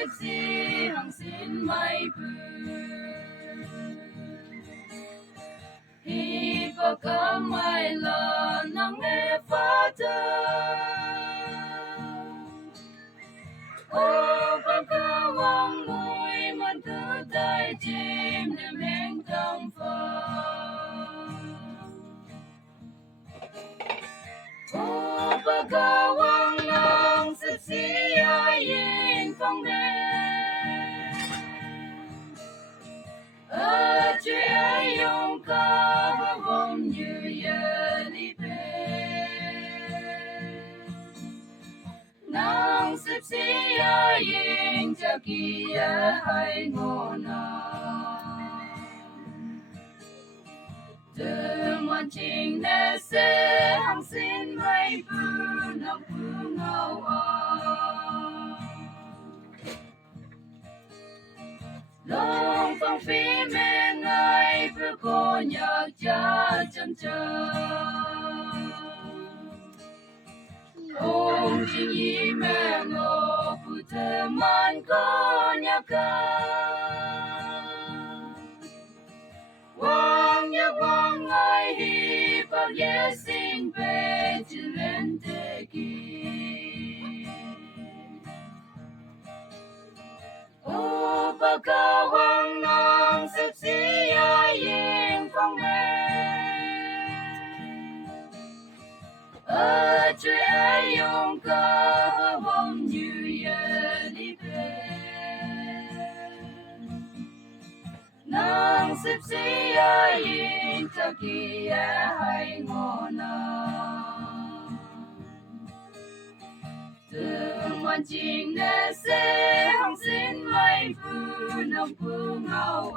xếp si hằng xin mai bư hi có cả mai là nắng nghe phát ô có cả vang mùi mà thứ tay chim để men trong phở ô có cả vang nắng xếp si ai yên phong đê chuyện ai用cả vòng như giờ đi về nắng xếp si ai yên cho kia hay ngon từ một trình để sẽ hằng xin mây bưu nọc bưu ngầu lòng phong phí mê ngài bưu cô nhạc cha chân chờ ông chỉ ý mẹ ngô phụ thơ man cô nhạc ca quang nhạc quang ngài hi bác ghé sinh về chữ lên thế kì ô bác ca quang nang xếp si ai yên phong mê chuyện ai用cả vòng như giờ đi về nắng xếp si ai yên cho kia hay ngon từ một trình để sẽ hằng xin mây bưu nọc bưu ngầu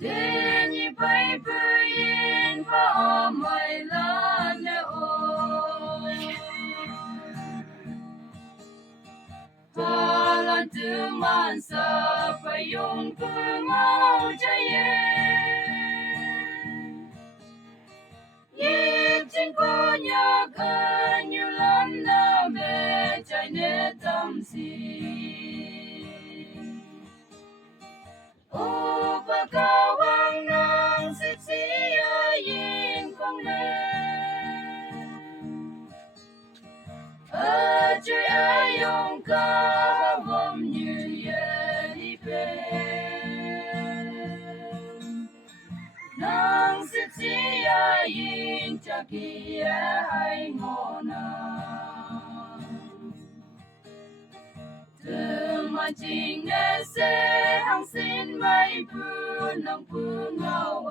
thế nhị bay bưu yên và mây lan ô và lan từ man sa phải dùng bưu ngầu cho nhịp trên cô nhạc như lần nào mẹ chạy nét tâm si ô bà cao vang nang xếp si ai yên không lên chơi ai用cả vòng như giờ đi về nang xếp si ai yên cho kia hay ngon từ mà trình để sẽ hằng xin mây bưu nồng bưu ngầu